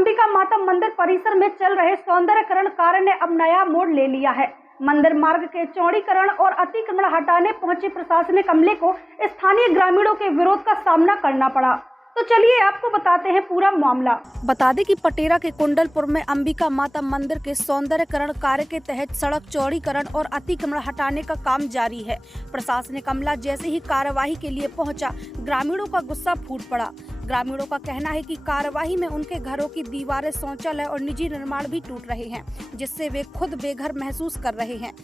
अंबिका माता मंदिर परिसर में चल रहे सौंदर्यकरण कार्य ने अब नया मोड़ ले लिया है। मंदिर मार्ग के चौड़ीकरण और अतिक्रमण हटाने पहुंचे प्रशासनिक अमले को स्थानीय ग्रामीणों के विरोध का सामना करना पड़ा। तो चलिए आपको बताते हैं पूरा मामला। बता दें कि पटेरा के कुंडलपुर में अंबिका माता मंदिर के सौंदर्यकरण कार्य के तहत सड़क चौड़ीकरण और अतिक्रमण हटाने का काम जारी है। प्रशासनिक अमला जैसे ही कार्यवाही के लिए पहुंचा, ग्रामीणों का गुस्सा फूट पड़ा। ग्रामीणों का कहना है कि कार्यवाही में उनके घरों की दीवारें, शौचालय और निजी निर्माण भी टूट रहे हैं, जिससे वे खुद बेघर महसूस कर रहे हैं।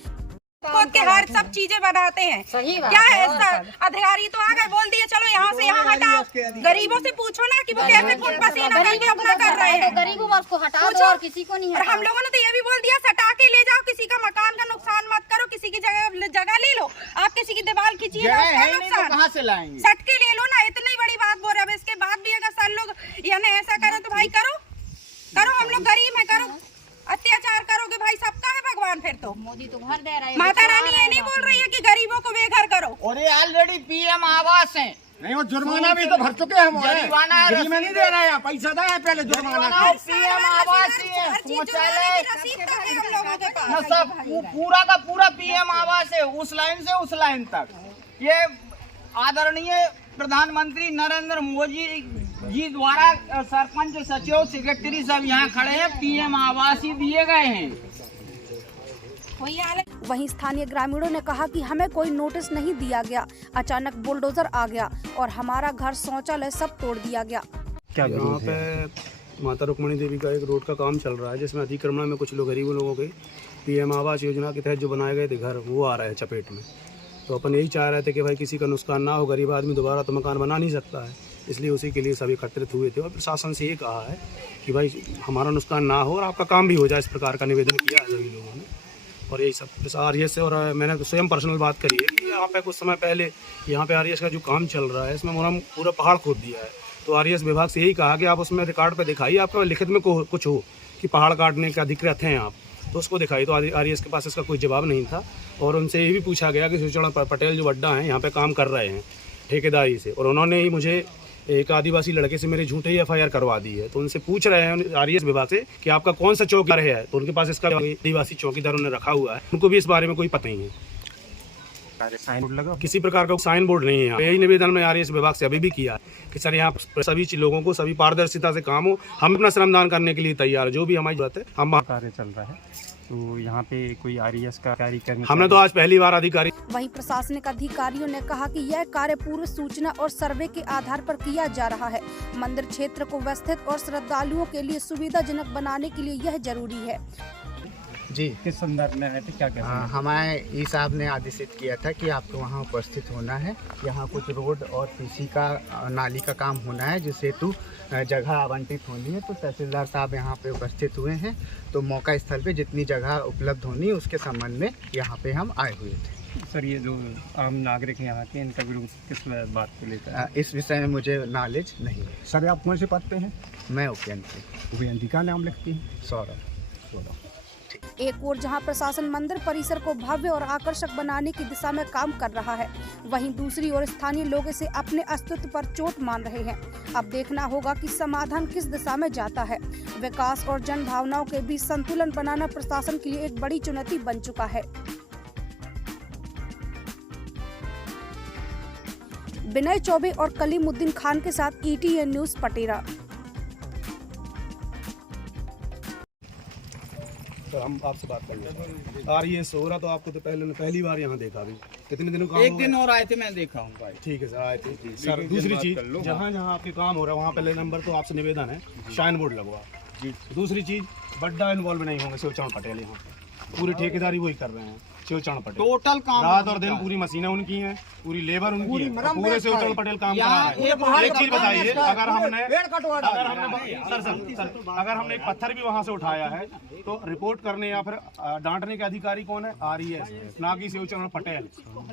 खुद के हर सब चीजें बनाते हैं। क्या है अधिकारी तो आ गए, बोल दिए चलो यहाँ से यहाँ हटाओ। गरीबों से पूछो ना कि वो कैसे खून पसीना करके अपना कर रहे हैं। गरीबों को हटा दो और किसी को नहीं हटाओ। और हम लोगों ने तो ये भी बोल दिया, सटा के ले जाओ, किसी का मकान का नुकसान मत करो, किसी की जगह ले लो। आप किसी की दीवार खींचिए कहाँ से लाएंगे, सट के ले लो ना। इतनी बड़ी बात बोल रहे हैं, इसके बाद भी अगर सर लोग यानी ऐसा करें तो भाई करो, हम लोग गरीब है, करो। अत्याचार करोगे भाई, सबका है भगवान। फिर तो मोदी तो घर दे रहा है, माता रानी ये नहीं बोल रही है कि गरीबों को बेघर करो। और ये ऑलरेडी पीएम आवास है। नहीं, वो जुर्माना भी तो भर चुके हैं। जुर्माना में नहीं दे रहे हैं, पैसा दे पहले जुर्माना। पीएम आवास ही है, शौचालय हम लोगों के पास सब पूरा का पूरा पीएम आवास है, उस लाइन से उस लाइन तक। ये आदरणीय प्रधानमंत्री नरेंद्र मोदी जी द्वारा सरपंच, सचिव, सेक्रेटरी सब यहाँ खड़े हैं, पीएम आवास ही दिए गए हैं। वहीं स्थानीय ग्रामीणों ने कहा कि हमें कोई नोटिस नहीं दिया गया, अचानक बुलडोजर आ गया और हमारा घर, शौचालय सब तोड़ दिया गया। क्या यहाँ पे माता रुक्मणी देवी का एक रोड का काम चल रहा है, जिसमें अतिक्रमण में कुछ लोग, गरीब लोगों के पीएम आवास योजना के तहत जो बनाए गए थे घर, वो आ रहे हैं चपेट में। तो अपन यही चाह रहे थे कि भाई किसी का नुकसान ना हो, गरीब आदमी दोबारा तो मकान बना नहीं सकता है, इसलिए उसी के लिए सभी एकत्रित हुए थे और प्रशासन से ये कहा है कि भाई हमारा नुकसान ना हो और आपका काम भी हो जाए, इस प्रकार का निवेदन किया है सभी लोगों ने। और यही सब आरएस से, और मैंने स्वयं पर्सनल बात करी है कि यहाँ पे कुछ समय पहले यहाँ पे आरएस का जो काम चल रहा है, इसमें उन्होंने पूरा पहाड़ खोद दिया है। तो आरएस विभाग से यही कहा कि आप उसमें रिकॉर्ड पे दिखाइए, आपका लिखित में कुछ हो कि पहाड़ काटने के अधिकृत हैं आप, तो उसको दिखाई। तो आरएस के पास इसका कोई जवाब नहीं था। और उनसे ये भी पूछा गया कि शिवचरण पटेल जो अड्डा हैं यहाँ पे काम कर रहे हैं ठेकेदारी से, और उन्होंने ही मुझे एक आदिवासी लड़के से मेरे झूठे ही एफआईआर करवा दी है। तो उनसे पूछ रहे हैं आरएस विभाग से कि आपका कौन सा चौकीदार है, तो उनके पास इसका आदिवासी चौकीदार उन्होंने रखा हुआ है, उनको भी इस बारे में कोई पता नहीं है। साइन बोर्ड लगा, किसी प्रकार का साइन बोर्ड नहीं है यहाँ। यही निवेदन में आरएस विभाग से अभी भी किया कि सर यहाँ सभी लोगों को सभी पारदर्शिता से काम हो, हम अपना श्रमदान करने के लिए तैयार, जो भी हमारी बात है हम कार्य चल रहा है। तो यहाँ पे कोई आरएस का कार्य करने, हमने तो आज पहली बार अधिकारी। वहीं प्रशासनिक अधिकारियों ने कहा कि यह कार्य पूर्व सूचना और सर्वे के आधार पर किया जा रहा है। मंदिर क्षेत्र को व्यवस्थित और श्रद्धालुओं के लिए सुविधाजनक बनाने के लिए यह जरूरी है। जी, किस संदर्भ में आए थे, क्या कहते हैं? हमारे ई साहब ने आदेशित किया था कि आपको वहाँ उपस्थित होना है। यहाँ कुछ रोड और पीसी का नाली का काम होना है, जिस हेतु जगह आवंटित होनी है। तो तहसीलदार साहब यहाँ पे उपस्थित हुए हैं। तो मौका स्थल पे जितनी जगह उपलब्ध होनी है उसके संबंध में यहाँ पे हम आए हुए थे। सर, ये जो आम नागरिक यहाँ के, इनका विरोध किस बात को लेकर? इस विषय में मुझे नॉलेज नहीं है। सर, आप कौन से पद पे हैं? मैं उपयंत्री। उपयंत्री का नाम लिखती हैं? सौरभ। एक ओर जहां प्रशासन मंदिर परिसर को भव्य और आकर्षक बनाने की दिशा में काम कर रहा है, वहीं दूसरी ओर स्थानीय लोग इसे अपने अस्तित्व पर चोट मान रहे हैं। अब देखना होगा कि समाधान किस दिशा में जाता है। विकास और जन भावनाओं के बीच संतुलन बनाना प्रशासन के लिए एक बड़ी चुनौती बन चुका है। विनय चौबे और कलीमुद्दीन खान के साथ ETN न्यूज़ पटेरा। सर, हम आपसे बात करना आरएस हो रहा, तो आपको तो पहली बार यहाँ देखा अभी कितने दिनों का? एक दिन और आए थे, मैं देखा हूँ भाई। ठीक है सर, आए थे। सर, दूसरी चीज, जहाँ जहाँ आपके काम हो रहा है वहाँ पहले नंबर तो आपसे निवेदन है साइन बोर्ड लगवा जी। दूसरी चीज, बड्डा इन्वॉल्व नहीं होंगे शिवचरण पटेल, यहाँ पूरी ठेकेदारी वही कर रहे हैं शिवचरण पटेल। टोटल काम रात और दिन, पूरी मशीनें उनकी हैं, पूरी लेबर उनकी है, पूरे शिवचरण पटेल काम कर रहा है। एक चीज बताइए, अगर हमने अगर हमने एक पत्थर भी वहाँ से उठाया है तो रिपोर्ट करने या फिर डांटने के अधिकारी कौन है? आरएस, ना कि शिवचरण पटेल।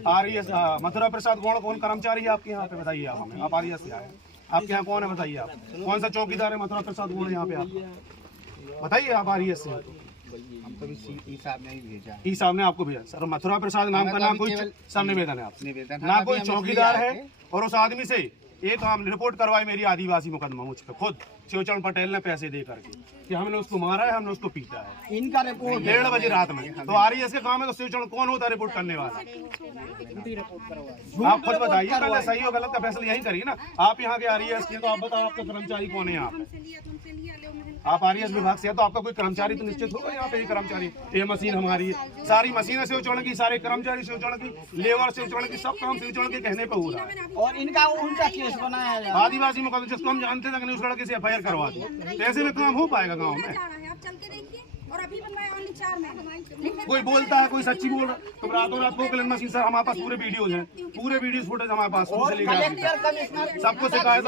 आरएस मथुरा प्रसाद कौन कर्मचारी है आपके यहाँ पे? बताइए आप हमें, आप आरएस से आए, आपके यहाँ कौन है बताइए? आप कौन सा चौकीदार है मथुरा प्रसाद कौन है यहाँ पे? आप बताइए, आप आरएस से। ई साहब ने भेजा, ई साहब ने आपको भेजा। सर, मथुरा प्रसाद नाम का ना कोई सब निवेदन है आप, ना कोई चौकीदार है, और उस आदमी से एक हम रिपोर्ट करवाई मेरी आदिवासी मुकदमा मुझ पे खुद। शिवचरण पटेल ने पैसे दे करके कि हमने उसको मारा है, हमने उसको पीटा है। इनका रिपोर्ट 1:30 बजे रात में। तो RES के काम है तो शिवचरण कौन होता है रिपोर्ट करने वाला? आप खुद बताइए, पहले सही हो गलत का फैसला यही करिए ना। आप यहाँ के RES के, तो आप बताओ आपका कर्मचारी कौन है? आप RES विभाग से है तो आपका कोई कर्मचारी तो निश्चित होगा यहाँ पे। ये कर्मचारी, ये मशीन हमारी है, सारी मशीनें शिवचरण की, सारे कर्मचारी शिवचरण की, लेबर शिवचरण की, सब काम शिवचरण के कहने पे हो रहा है। और इनका उनका केस बनाया जाए। आदिवासी मुकदमा जिसको हम जानते थे उस लड़के से FIR करवा दो, तो ऐसे में काम हो पाएगा गाँव में? आप चल के देखिए, और अभी बनवाया only 4 महीने। कोई बोलता है, कोई सच्ची बोल रहा है, तो रातों रात पोकलेन मशीन सर हमारे पास पूरे वीडियोज हैं, पूरे वीडियोज फुटेज हमारे पास और कलेक्टर कमिश्नर सबको शिकायत